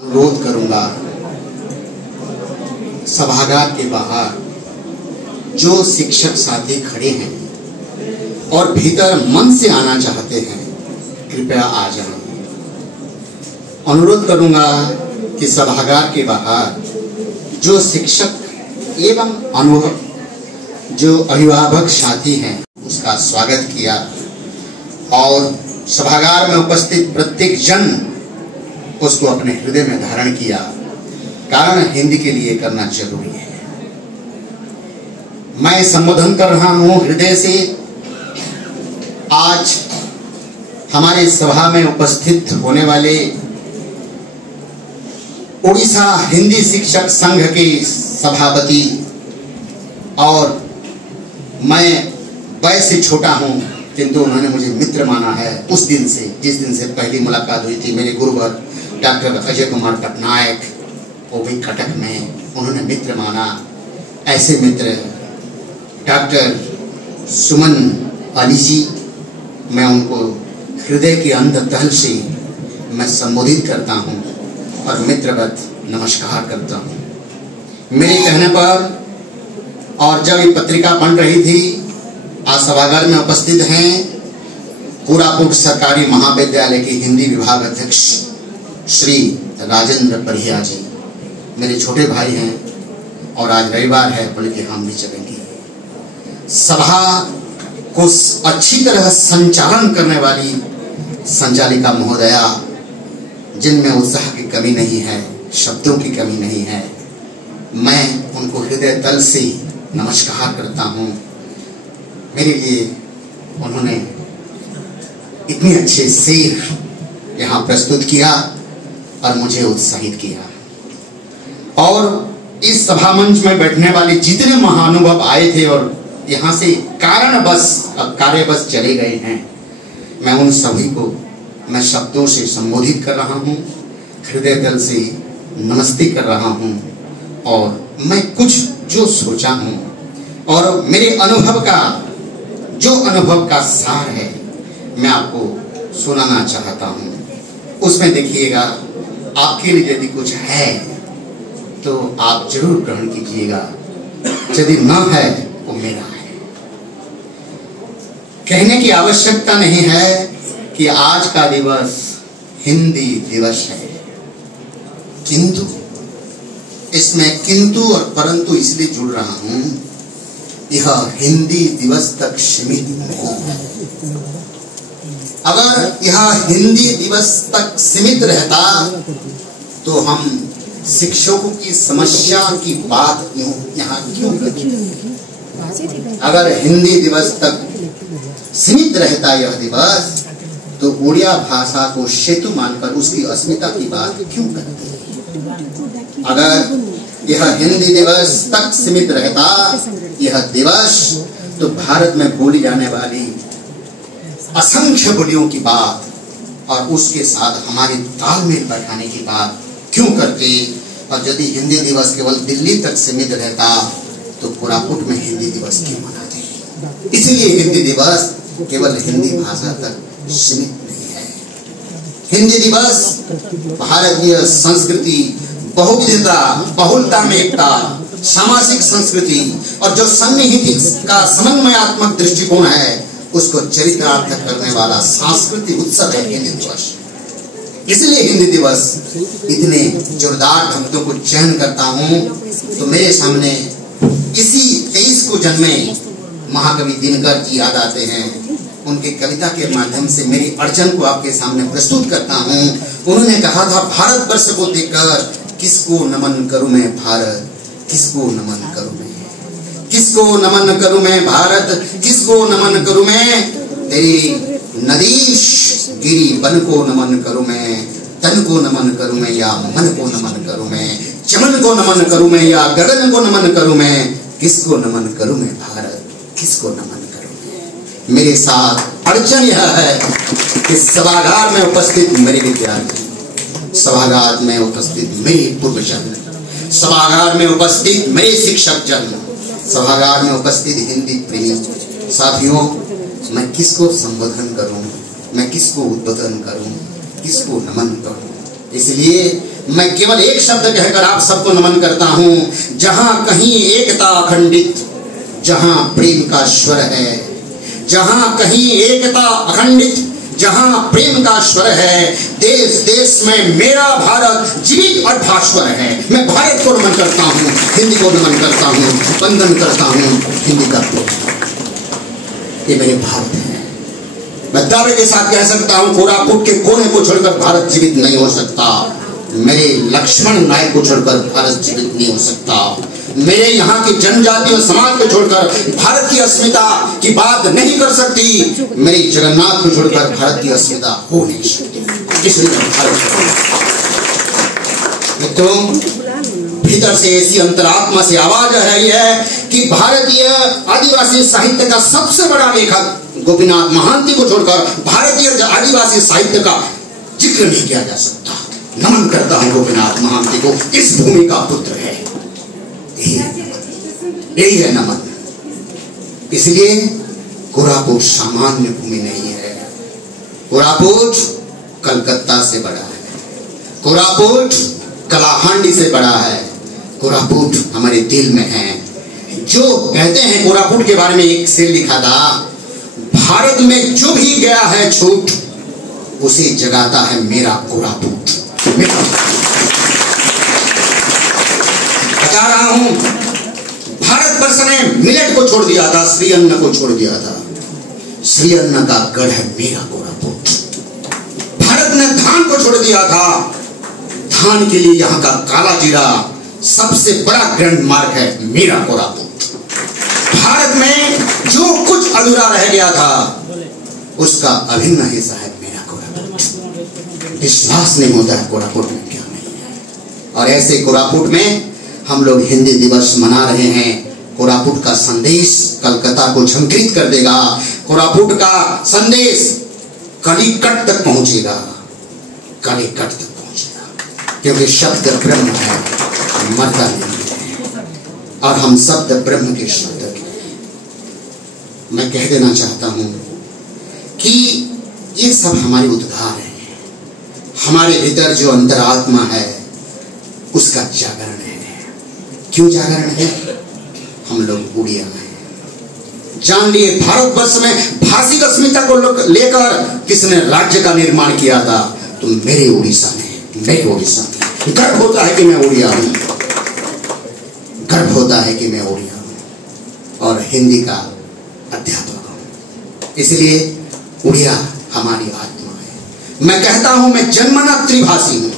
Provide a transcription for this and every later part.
अनुरोध करूंगा सभागार के बाहर जो शिक्षक साथी खड़े हैं और भीतर मन से आना चाहते हैं, कृपया आ जाएं। अनुरोध करूंगा कि सभागार के बाहर जो शिक्षक एवं जो अभिभावक साथी हैं उसका स्वागत किया और सभागार में उपस्थित प्रत्येक जन उसको अपने हृदय में धारण किया, कारण हिंदी के लिए करना जरूरी है। मैं संबोधन कर रहा हूं हृदय से। आज हमारे सभा में उपस्थित होने वाले उड़ीसा हिंदी शिक्षक संघ के सभापति, और मैं वयस से छोटा हूं किंतु उन्होंने मुझे मित्र माना है उस दिन से, जिस दिन से पहली मुलाकात हुई थी। मेरे गुरुवर डॉक्टर अजय कुमार पटनायक, वो भी कटक में, उन्होंने मित्र माना। ऐसे मित्र डॉक्टर सुमन अली जी, मैं उनको हृदय के अंततल से मैं संबोधित करता हूं और मित्रवत नमस्कार करता हूं। मेरे कहने पर और जब ये पत्रिका बन रही थी, आज सभागार में उपस्थित हैं कोरापुट सरकारी महाविद्यालय के हिंदी विभाग अध्यक्ष श्री राजेंद्र परिया जी, मेरे छोटे भाई हैं और आज रविवार है, बोले कि हम भी चलेंगे। सभा को अच्छी तरह संचालन करने वाली संचालिका महोदया, जिनमें उत्साह की कमी नहीं है, शब्दों की कमी नहीं है, मैं उनको हृदय तल से नमस्कार करता हूं। मेरे लिए उन्होंने इतने अच्छे शेर यहाँ प्रस्तुत किया और मुझे उत्साहित किया। और इस सभा मंच में बैठने वाले जितने महानुभाव आए थे और यहाँ से कारणवश अब कार्यवश चले गए हैं, मैं उन सभी को मैं शब्दों से संबोधित कर रहा हूँ, हृदय तल से नमस्ते कर रहा हूँ। और मैं कुछ जो सोचा हूँ और मेरे अनुभव का सार है, मैं आपको सुनाना चाहता हूँ। उसमें देखिएगा, आपके लिए यदि कुछ है तो आप जरूर ग्रहण कीजिएगा, यदि न है वो मेरा है। कहने की आवश्यकता नहीं है कि आज का दिवस हिंदी दिवस है, किंतु इसमें किंतु और परंतु इसलिए जुड़ रहा हूं, यह हिंदी दिवस तक सीमित नहीं है। अगर यह हिंदी दिवस तक सीमित रहता तो हम शिक्षकों की समस्या की बात यहाँ क्यों करते? अगर हिंदी दिवस तक सीमित रहता यह दिवस, तो उड़िया भाषा को सेतु मानकर उसकी अस्मिता की बात क्यों करते? अगर यह हिंदी दिवस तक सीमित रहता यह दिवस, तो भारत में बोली जाने वाली असंख्य बोलियों की बात और उसके साथ हमारे तालमेल बैठाने की बात क्यों करते? और यदि हिंदी दिवस केवल दिल्ली तक सीमित रहता तो कोरापुट में हिंदी दिवस क्यों मनाते? इसलिए हिंदी दिवस केवल हिंदी भाषा तक सीमित नहीं है। हिंदी दिवस भारतीय संस्कृति, बहुविधता, बहुलता में एकता, सामाजिक संस्कृति और जो सन्निहित का समन्वयात्मक दृष्टिकोण है उसको चरितार्थ करने वाला सांस्कृतिक उत्सव है हिंदी दिवस। इसलिए हिंदी दिवस इतने जोरदार शब्दों को चयन करता हूँ। तो मेरे सामने इसी 23 को जन्मे महाकवि दिनकर जी याद आते हैं। उनके कविता के माध्यम से मेरी अर्चन को आपके सामने प्रस्तुत करता हूँ। उन्होंने कहा था, भारतवर्ष को देखकर किसको नमन करूं मैं भारत, किसको नमन करूं मैं, किसको नमन करूं मैं भारत, किसको नमन करूं मैं, तेरी नदीश गिरी बन को नमन करूं मैं, तन को नमन करूं मैं या मन को नमन करूं मैं, चमन को नमन करूं मैं या गगन को नमन करूं मैं, किसको नमन करूं मैं भारत, किसको नमन करूं मैं। मेरे साथ अड़चन यह है कि सभागार में उपस्थित मेरे विद्यार्थी, सभागार में उपस्थित मेरे पूर्वजन, सभागार में उपस्थित मेरे शिक्षक जन, सभागार में उपस्थित हिंदी प्रेमी साथियों, मैं किसको संबोधन करूं, मैं किसको उद्बोधन करूं, किसको नमन करूं। इसलिए मैं केवल एक शब्द कहकर आप सबको नमन करता हूं, जहां कहीं एकता अखंडित, जहां प्रेम का स्वर है, जहां कहीं एकता अखंडित, जहां प्रेम का स्वर है, देश देश में मेरा भारत जीवित और भास्वर है। मैं भारत को नमन करता हूं, हिंदी को नमन करता हूं, वंदन करता हूं हिंदी का। ये मेरे भारत है। मैं दावे के साथ कह सकता हूं, कोरापुट के कोने को छोड़कर भारत जीवित नहीं हो सकता। मेरे लक्ष्मण नायक को छोड़कर भारत जीवित नहीं हो सकता। मेरे यहाँ की जनजाति और समाज को छोड़कर भारत की अस्मिता की बात नहीं कर सकती। मेरे जगन्नाथ को छोड़कर भारत की अस्मिता हो नहीं सकती। इसलिए मित्रों, भीतर से ऐसी अंतरात्मा से आवाज आ रही है कि भारतीय आदिवासी साहित्य का सबसे बड़ा लेखक गोपीनाथ महांती को छोड़कर भारतीय आदिवासी साहित्य का जिक्र नहीं किया जा सकता। नमन करता हूं गोपीनाथ महांती को, इस भूमि का पुत्र है। यही है नमन। इसलिए कोरापुट सामान्य भूमि नहीं है। कोरापुट कलकत्ता से बड़ा है, कोरापुट कलाहांडी से बड़ा है, कोरापुट हमारे दिल में है। जो कहते हैं, कोरापुट के बारे में एक शेर लिखा था, भारत में जो भी गया है छूट, उसे जगाता है मेरा कोरापुट। बता रहा हूं, भारतवर्ष ने मिलेट को छोड़ दिया था, श्री अन्न को छोड़ दिया था। श्री अन्न का गढ़ है मेरा कोरापुट। भारत ने धान को छोड़ दिया था, धान के लिए यहाँ का काला जीरा सबसे बड़ा ग्रैंड मार्क है मेरा कोरापुट। भारत में जो कुछ अधूरा रह गया था, उसका अभिन्न हिस्सा है मेरा कोरापुट। विश्वास नहीं होता है कोरापुट में क्या नहीं है। और ऐसे कोरापुट में हम लोग हिंदी दिवस मना रहे हैं। कोरापुट का संदेश कलकत्ता को झंकृत कर देगा। कोरापुट का संदेश कलिकट तक पहुंचेगा, कलिकट तक पहुंचेगा, क्योंकि शब्द ब्रह्म है, मरता नहीं है, और हम शब्द ब्रह्म के शब्द के। मैं कह देना चाहता हूं कि ये सब हमारे उद्गार है। हमारे भीतर जो अंतरात्मा है उसका जागरण है। क्यों जागरण है? हम लोग उड़िया हैं। जान लिए, भारतवर्ष में भाषिक अस्मिता को लेकर किसने राज्य का निर्माण किया था? तो मेरे उड़ीसा में, मेरे उड़ीसा में गर्व होता है कि मैं उड़िया हूं, गर्व होता है कि मैं उड़िया हूं और हिंदी का अध्यापक हूं। इसलिए उड़िया हमारी आत्मा है। मैं कहता हूं, मैं जन्मना त्रिभाषी हूं,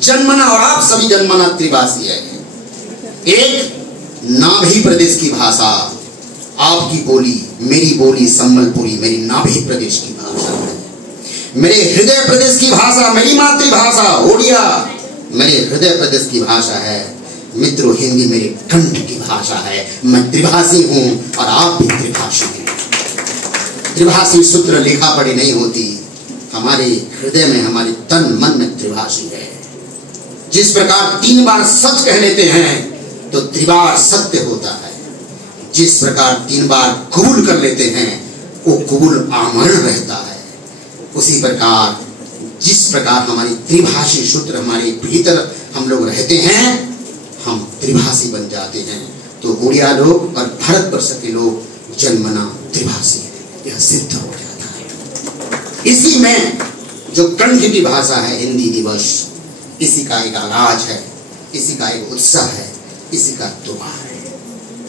जन्मना, और आप सभी जन्मना त्रिभाषी है। एक नाभि प्रदेश की भाषा आपकी बोली, मेरी बोली सम्बलपुरी मेरी नाभि प्रदेश की भाषा है। मेरे हृदय प्रदेश की भाषा, मेरी मातृभाषा ओडिया मेरे हृदय प्रदेश की भाषा है। मित्रों, हिंदी मेरे कंठ की भाषा है। मैं त्रिभाषी हूं और आप भी त्रिभाषी हैं। त्रिभाषी सूत्र लिखा पढ़ी नहीं होती, हमारे हृदय में, हमारे तन मन में त्रिभाषी है। जिस प्रकार 3 बार सच कह लेते हैं तो त्रिबार सत्य होता है। जिस प्रकार 3 बार कबूल कर लेते हैं वो कबूल आमरण रहता है। उसी प्रकार जिस प्रकार हमारी त्रिभाषी सूत्र हमारे भीतर हम लोग रहते हैं, हम त्रिभाषी बन जाते हैं। तो उड़िया लोग और भारतवर्ष के लोग जन्मना त्रिभाषी है, यह सिद्ध हो जाता है। इसी में जो कंठ की भाषा है हिंदी दिवस, इसी का एक आगाज है, इसी का एक उत्साह है, इसी का त्योहार है।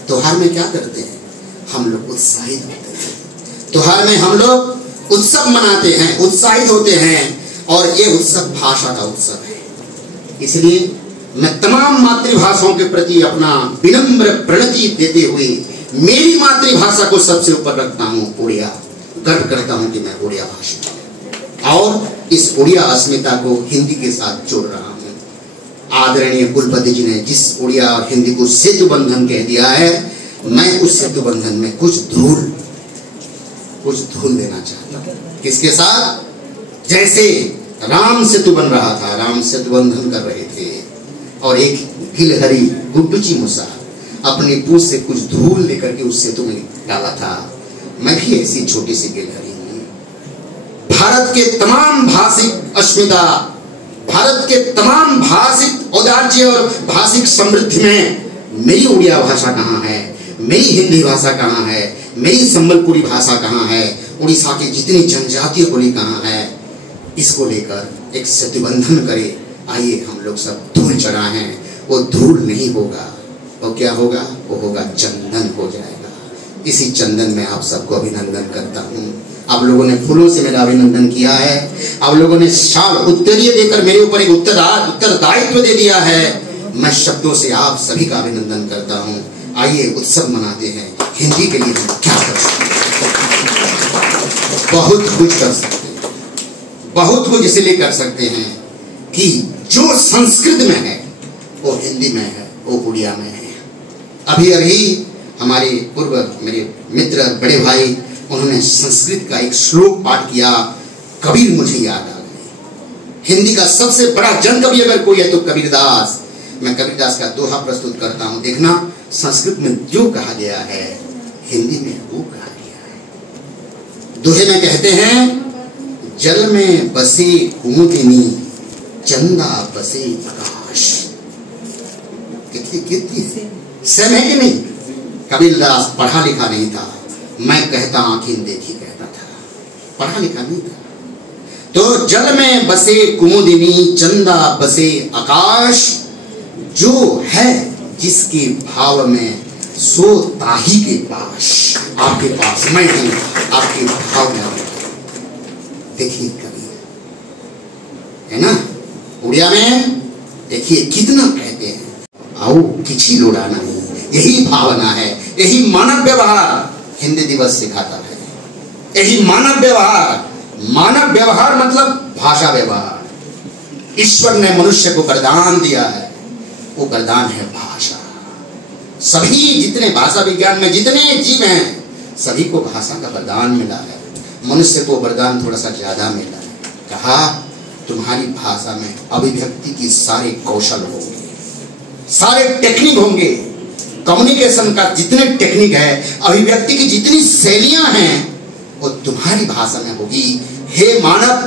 त्योहार में क्या करते हैं? हम लोग उत्साहित होते हैं। त्योहार में हम लोग उत्सव मनाते हैं, उत्साहित होते हैं, और ये उत्सव भाषा का उत्सव है। इसलिए मैं तमाम मातृभाषाओं के प्रति अपना विनम्र प्रणति देते हुए मेरी मातृभाषा को सबसे ऊपर रखता हूँ, उड़िया। गर्व करता हूँ कि मैं उड़िया भाषी हूँ और इस उड़िया अस्मिता को हिंदी के साथ जोड़ रहा हूँ। आदरणीय कुलपति जी ने जिस उड़िया और हिंदी को सेतु बंधन कह दिया है, मैं उस सेतु बंधन में कुछ धूल देना चाहता हूँ। किसके साथ? जैसे राम सेतु बन रहा था, राम सेतु बंधन कर रहे थे, और एक गिलहरी गुड्डुची मूसा अपनी पूंछ से कुछ धूल लेकर के उस सेतु में डाला था। मैं भी ऐसी छोटी सी गिलहरी हूँ। भारत के तमाम भाषिक अस्मिता भारत के तमाम भाषिक औदार्य और भाषिक समृद्धि में मेरी उड़िया भाषा कहाँ है, मेरी हिंदी भाषा कहाँ है, मेरी संबलपुरी भाषा कहाँ है, उड़ीसा की जितनी जनजातीय बोली कहाँ है, इसको लेकर एक प्रतिबंधन करे। आइए हम लोग सब धूल चढ़ाएं। वो धूल नहीं होगा, वो क्या होगा, वो होगा चंदन हो जाएगा। इसी चंदन में आप सबको अभिनंदन करता हूँ। आप लोगों ने फूलों से मेरा अभिनंदन किया है, आप लोगों ने शाल उत्तरीय देकर मेरे ऊपर एक उत्तरदायित्व दे दिया है। मैं शब्दों से आप सभी का अभिनंदन करता हूँ। आइए उत्सव मनाते हैं। हिंदी के लिए हम क्या कर सकते हैं? बहुत कुछ कर सकते हैं, बहुत कुछ इसलिए कर सकते हैं कि जो संस्कृत में है वो हिंदी में है, वो उड़िया में है। अभी अभी हमारे पूर्व मेरे मित्र बड़े भाई, उन्होंने संस्कृत का एक श्लोक पाठ किया, कबीर मुझे याद आ गए। हिंदी का सबसे बड़ा जन कवि अगर कोई है तो कबीरदास। मैं कबीरदास का दोहा प्रस्तुत करता हूं, देखना संस्कृत में जो कहा गया है हिंदी में वो कहा गया है। दोहे में कहते हैं, जल में बसे कुमुदिनी, चंदा बसे आकाश। कितनी सेम है कि नहीं? कबीरदास पढ़ा लिखा नहीं था, मैं कहता आंखें देखी कहता था, पढ़ा लिखा नहीं था। तो जल में बसे कुमुदिनी, चंदा बसे आकाश, जो है जिसके भाव में सो ताही के पास। आपके पास मैं हूं, आपके भाव में। देखिए कवि है ना, उड़िया में देखिए कितना कहते हैं, आओ किसी लोड़ा नहीं। यही भावना है, यही मानव व्यवहार हिंदी दिवस सिखाता है। यही मानव व्यवहार, मानव व्यवहार मतलब भाषा व्यवहार। ईश्वर ने मनुष्य को वरदान दिया है, वो वरदान है भाषा। सभी जितने भाषा विज्ञान में जितने जीव हैं, सभी को भाषा का वरदान मिला है। मनुष्य को वरदान थोड़ा सा ज्यादा मिला है। कहा तुम्हारी भाषा में अभिव्यक्ति की सारे कौशल होंगे, सारे टेक्निक होंगे। कम्युनिकेशन का जितने टेक्निक है, अभिव्यक्ति की जितनी शैलियां हैं, वो तुम्हारी भाषा में होगी। हे मानव,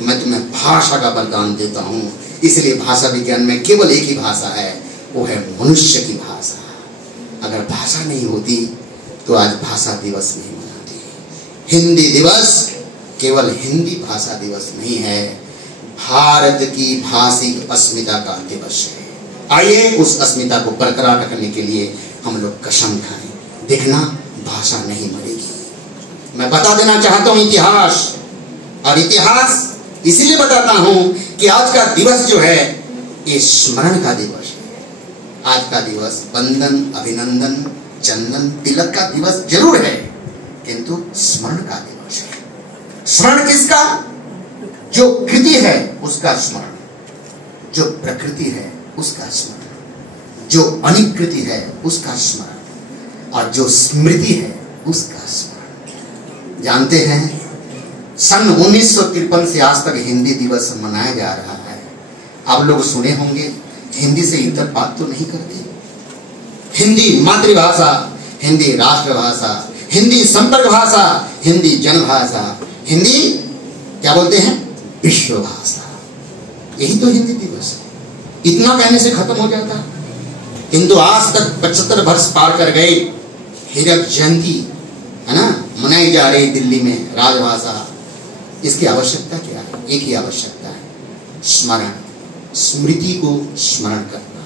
मैं तुम्हें भाषा का वरदान देता हूं। इसलिए भाषा विज्ञान में केवल एक ही भाषा है, वो है मनुष्य की भाषा। अगर भाषा नहीं होती तो आज भाषा दिवस नहीं मनाते। हिंदी दिवस केवल हिंदी भाषा दिवस नहीं है, भारत की भाषिक अस्मिता का दिवस है। आइए उस अस्मिता को बरकरार रखने के लिए हम लोग कसम खाएं। देखना भाषा नहीं मरेगी। मैं बता देना चाहता हूं इतिहास, और इतिहास इसीलिए बताता हूं कि आज का दिवस जो है ये स्मरण का दिवस है। आज का दिवस वंदन, अभिनंदन, चंदन, तिलक का दिवस जरूर है, किंतु स्मरण का दिवस है। स्मरण किसका? जो कृति है उसका स्मरण, जो प्रकृति है उसका स्मरण, जो अनिकृति है उसका स्मरण, और जो स्मृति है उसका स्मरण। जानते हैं सन 1953 से आज तक हिंदी दिवस मनाया जा रहा है। आप लोग सुने होंगे, हिंदी से इतर बात तो नहीं करते। हिंदी मातृभाषा, हिंदी राष्ट्रभाषा, हिंदी संपर्क भाषा, हिंदी जनभाषा, हिंदी क्या बोलते हैं, विश्व भाषा। यही तो हिंदी दिवस है। इतना कहने से खत्म हो जाता, किंतु आज तक 75 वर्ष पार कर गए। हीरक जयंती है ना, मनाई जा रही दिल्ली में, राजभाषा। इसकी आवश्यकता क्या है? एक ही आवश्यकता है, स्मरण, स्मृति को स्मरण करना,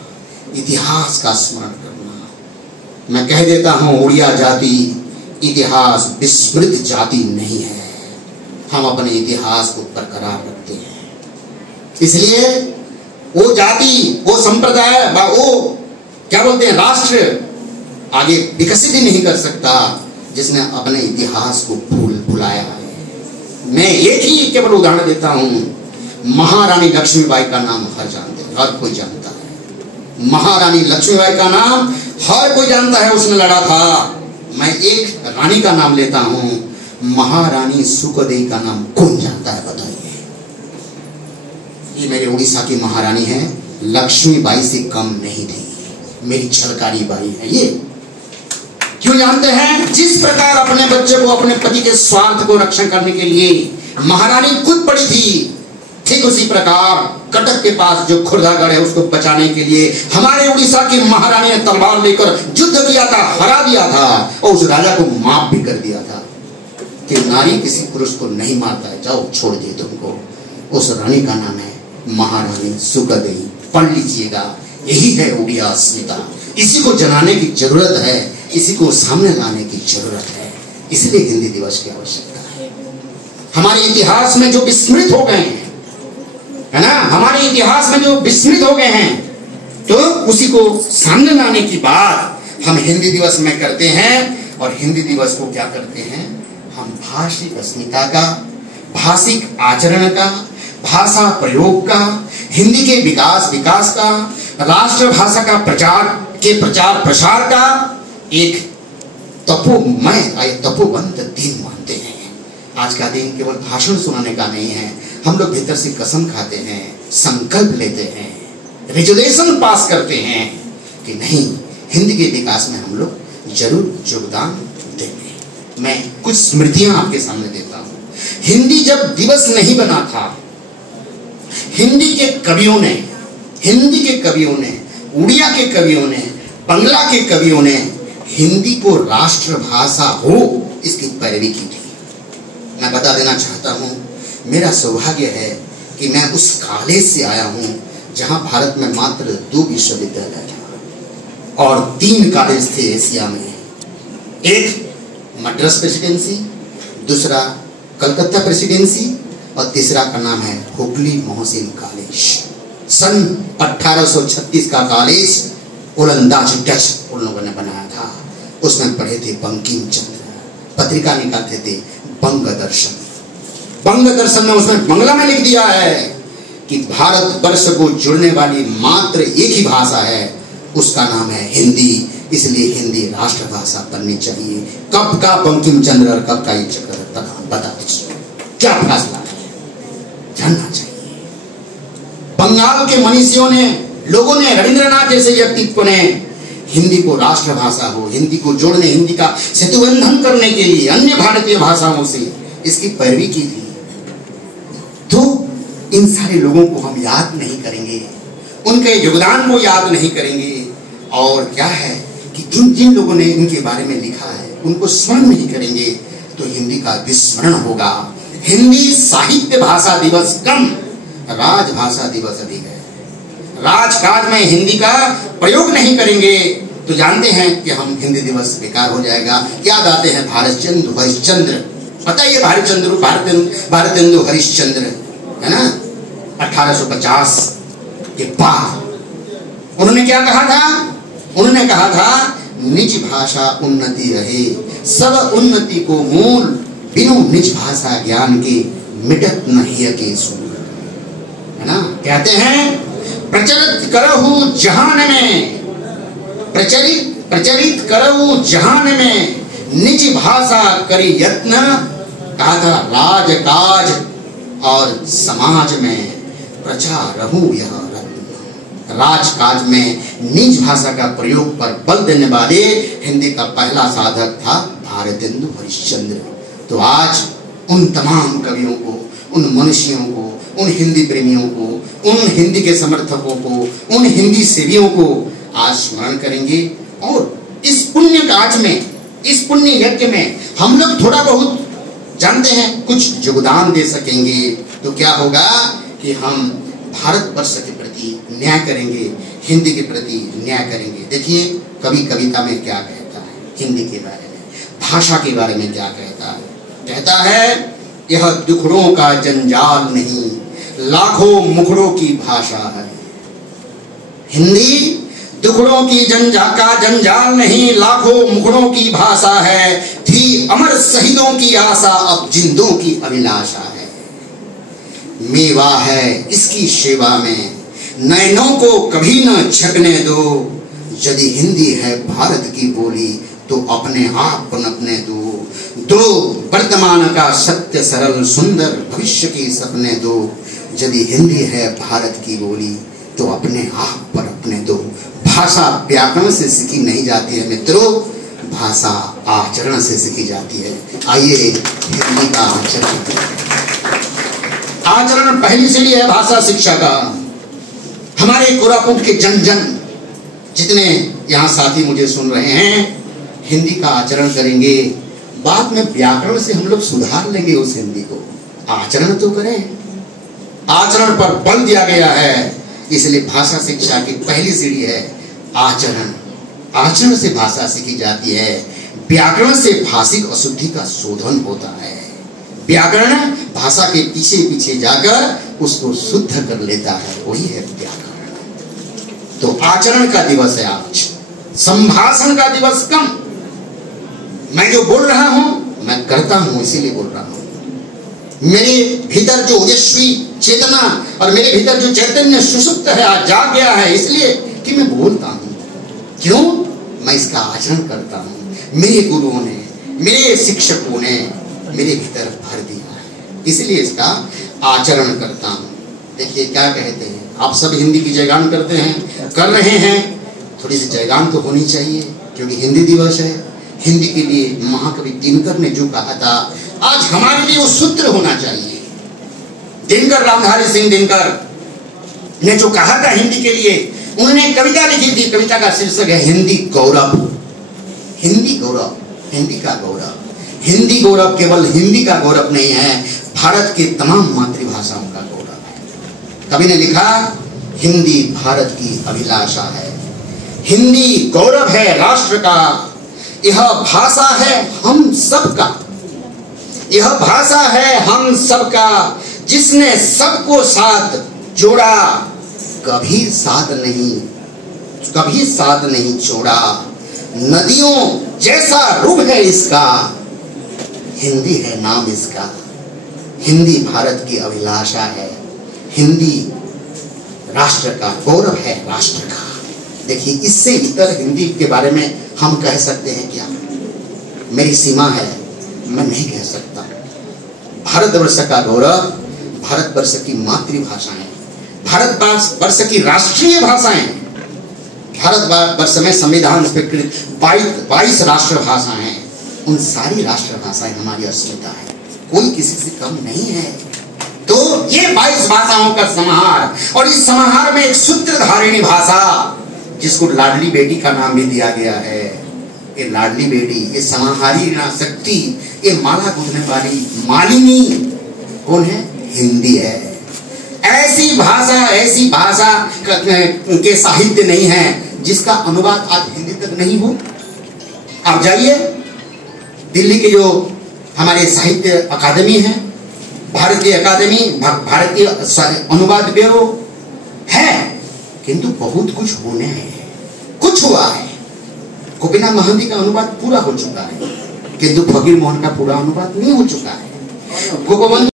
इतिहास का स्मरण करना। मैं कह देता हूं, उड़िया जाति इतिहास विस्मृत जाति नहीं है। हम अपने इतिहास को बरकरार रखते हैं। इसलिए वो जाति, वो संप्रदाय, वो क्या बोलते हैं, राष्ट्र आगे विकसित ही नहीं कर सकता जिसने अपने इतिहास को भुलाया है। मैं एक ही केवल उदाहरण देता हूं, महारानी लक्ष्मीबाई का नाम हर जानते हैं, हर कोई जानता है। महारानी लक्ष्मीबाई का नाम हर कोई जानता है, उसने लड़ा था। मैं एक रानी का नाम लेता हूं, महारानी सुखदेई का नाम कौन जानता है बताइए? ये मेरे उड़ीसा की महारानी है, लक्ष्मीबाई से कम नहीं थी, मेरी छलकारी बाई है। ये क्यों जानते हैं? जिस प्रकार अपने बच्चे को, अपने पति के स्वार्थ को रक्षण करने के लिए महारानी खुद पड़ी थी, ठीक उसी प्रकार कटक के पास जो खुर्दागढ़ है उसको बचाने के लिए हमारे उड़ीसा की महारानी ने तलवार लेकर युद्ध किया था, हरा दिया था और उस राजा को माफ भी कर दिया था कि नारी किसी पुरुष को नहीं मारता है, जाओ छोड़ दिए तुमको। उस रानी का नाम है महारानी सुखदेई। पढ़ लीजिएगा, यही है उड़िया अस्मिता। इसी को जनाने की जरूरत है, इसी को सामने लाने की जरूरत है। इसलिए हिंदी दिवस की आवश्यकता है। हमारे इतिहास में जो विस्मृत हो गए हैं, है ना, हमारे इतिहास में जो विस्मृत हो गए हैं, तो उसी को सामने लाने की बात हम हिंदी दिवस में करते हैं। और हिंदी दिवस को क्या करते हैं हम, भाषिक अस्मिता का, भाषिक आचरण का, भाषा प्रयोग का, हिंदी के विकास का, राष्ट्रभाषा का प्रचार प्रसार का एक तपोवंत दिन मानते हैं। आज का दिन केवल भाषण सुनाने का नहीं है, हम लोग भीतर से कसम खाते हैं, संकल्प लेते हैं, रेजोल्यूशन पास करते हैं कि नहीं, हिंदी के विकास में हम लोग जरूर योगदान देंगे। मैं कुछ स्मृतियां आपके सामने देता हूं। हिंदी जब दिवस नहीं बना था, हिंदी के कवियों ने, उड़िया के कवियों ने, बंगला के कवियों ने हिंदी को राष्ट्रभाषा हो इसकी पैरवी की थी। मैं बता देना चाहता हूं, मेरा सौभाग्य है कि मैं उस कॉलेज से आया हूं जहां भारत में मात्र 2 विश्वविद्यालय थे और 3 कॉलेज थे एशिया में। एक मद्रास प्रेसिडेंसी, दूसरा कलकत्ता प्रेसिडेंसी और तीसरा का नाम है हुगली मोहसिन कॉलेज। सन 1836 का कॉलेज ओलंदाज डच उन लोगों ने बनाया था। उसमें पढ़े थे बंकिम चंद्र, पत्रिका निकालते थे बंग दर्शन में उसने बंगला में लिख दिया है कि भारत वर्ष को जुड़ने वाली मात्र एक ही भाषा है, उसका नाम है हिंदी, इसलिए हिंदी राष्ट्रभाषा बननी चाहिए। कब का बंकिम चंद्र और कब का ये चक्र बता दीजिए, क्या फैसला है, जानना चाहिए। बंगाल के मनीषियों ने, लोगों ने, रविंद्रनाथ जैसे व्यक्तित्व ने हिंदी को राष्ट्रभाषा हो, हिंदी को जोड़ने, हिंदी का सेतुबंधन करने के लिए अन्य भारतीय भाषाओं से इसकी पैरवी की थी। तो इन सारे लोगों को हम याद नहीं करेंगे, उनके योगदान को याद नहीं करेंगे, और क्या है कि जिन लोगों ने इनके बारे में लिखा है उनको स्मरण नहीं करेंगे तो हिंदी का विस्मरण होगा। हिंदी साहित्य भाषा दिवस कम, राजभाषा दिवस अधिक है। राजकाज में हिंदी का प्रयोग नहीं करेंगे तो जानते हैं कि हम हिंदी दिवस बेकार हो जाएगा। याद आते हैं भारतेंदु हरिश्चंद्र, पता है ये भारतेंदु हरिश्चंद्र है ना, 1850 के बाद उन्होंने क्या कहा था? उन्होंने कहा था निज भाषा उन्नति रहे, सब उन्नति को मूल, बिनु निज भाषा ज्ञान के मिटत नहीं के सूल, है ना। कहते हैं प्रचलित करहु जहान में, प्रचलित करहु जहान में, निज भाषा करी यत्न। कहा था राज काज और समाज में प्रचारहु यह रत्न। राजकाज में निज भाषा का प्रयोग पर बल देने वाले हिंदी का पहला साधक था भारतेंदु हरिश्चंद्र। तो आज उन तमाम कवियों को, उन मनुष्यों को, उन हिंदी प्रेमियों को, उन हिंदी के समर्थकों को, उन हिंदी सेवियों को आज स्मरण करेंगे। और इस पुण्य काज में, इस पुण्य यज्ञ में हम लोग थोड़ा बहुत जानते हैं कुछ योगदान दे सकेंगे तो क्या होगा कि हम भारतवर्ष के प्रति न्याय करेंगे, हिंदी के प्रति न्याय करेंगे। देखिए कवि कविता में क्या कहता है हिंदी के बारे में, भाषा के बारे में क्या कहता है। कहता है यह दुखड़ों का जंजाल नहीं, लाखों मुखड़ों की भाषा है। हिंदी दुखड़ों की जंजाल नहीं, लाखों मुखड़ों की भाषा है। थी अमर शहीदों की आशा, अब जिंदों की अभिलाषा है। मेवा है इसकी सेवा में, नैनों को कभी न झकने दो। यदि हिंदी है भारत की बोली तो अपने आप पनपने दो। वर्तमान का सत्य सरल सुंदर भविष्य के सपने दो। यदि हिंदी है भारत की बोली तो अपने आप पर अपने दो। भाषा व्याकरण से सीखी नहीं जाती है मित्रों, भाषा आचरण से सीखी जाती है। आइए हिंदी का आचरण, आचरण पहली सीढ़ी है भाषा शिक्षा का। हमारे कोरापुट के जन जन जितने यहाँ साथी मुझे सुन रहे हैं, हिंदी का आचरण करेंगे, बाद में व्याकरण से हम लोग सुधार लेंगे उस हिंदी को। आचरण तो करें, आचरण पर बल दिया गया है, इसलिए भाषा शिक्षा की पहली सीढ़ी है आचरण। आचरण से भाषा सीखी जाती है, व्याकरण से भाषिक अशुद्धि का शोधन होता है। व्याकरण भाषा के पीछे पीछे जाकर उसको शुद्ध कर लेता है, वही है व्याकरण। तो आचरण का दिवस है आज, संभाषण का दिवस कम। मैं जो बोल रहा हूं मैं करता हूं, इसीलिए बोल रहा हूं। मेरे भीतर जो ओजस्वी चेतना और मेरे भीतर जो चैतन्य सुषुप्त है, आज जाग गया है, इसलिए कि मैं बोलता हूं। क्यों? मैं इसका आचरण करता हूं। मेरे गुरुओं ने, मेरे शिक्षकों ने मेरे भीतर भर दिया है, इसलिए इसका आचरण करता हूं। देखिए क्या कहते हैं, आप सब हिंदी की जयगान करते हैं, कर रहे हैं, थोड़ी सी जयगान तो होनी चाहिए, क्योंकि हिंदी दिवस है। हिंदी के लिए महाकवि दिनकर ने जो कहा था, आज हमारे लिए वो सूत्र होना चाहिए। दिनकर, रामधारी सिंह दिनकर ने जो कहा था हिंदी के लिए, उन्होंने कविता लिखी थी, कविता का शीर्षक है हिंदी गौरव। हिंदी गौरव, हिंदी का गौरव। हिंदी गौरव केवल हिंदी का गौरव नहीं है, भारत की तमाम मातृभाषाओं का गौरव है। कवि ने लिखा, हिंदी भारत की अभिलाषा है, हिंदी गौरव है राष्ट्र का, यह भाषा है हम सबका, यह भाषा है हम सबका, जिसने सबको साथ जोड़ा, कभी साथ नहीं छोड़ा। नदियों जैसा रूप है इसका, हिंदी है नाम इसका। हिंदी भारत की अभिलाषा है, हिंदी राष्ट्र का गौरव है, राष्ट्र का। देखिए, इससे इतर हिंदी के बारे में हम कह सकते हैं क्या? मेरी सीमा है, मैं नहीं कह सकता। भारतवर्ष का गौरव, भारतवर्ष की मातृभाषाएं, भारतवर्ष की राष्ट्रीय भाषाएं, भारतवर्ष में संविधान स्वीकृत 22 राष्ट्र भाषाएं हैं, उन सारी राष्ट्र भाषाएं हमारी अस्मिता है, कोई किसी से कम नहीं है। तो ये 22 भाषाओं का समाहार, और इस समाहार में एक सूत्रधारिणी भाषा, जिसको लाडली बेटी का नाम भी दिया गया है। ये लाडली बेटी, ये समाहारी शक्ति, ये माला गूंथने वाली मालिनी कौन है? हिंदी है। ऐसी भाषा के साहित्य नहीं है जिसका अनुवाद आज हिंदी तक नहीं हो। आप जाइए दिल्ली के जो हमारे साहित्य अकादमी है, भारतीय अकादमी, भारतीय अनुवाद ब्यूरो है, किंतु बहुत कुछ होने हैं। कुछ हुआ है, गोपीनाथ महांती का अनुवाद पूरा हो चुका है, किंतु फकीर मोहन का पूरा अनुवाद नहीं हो चुका है। गोपबंधु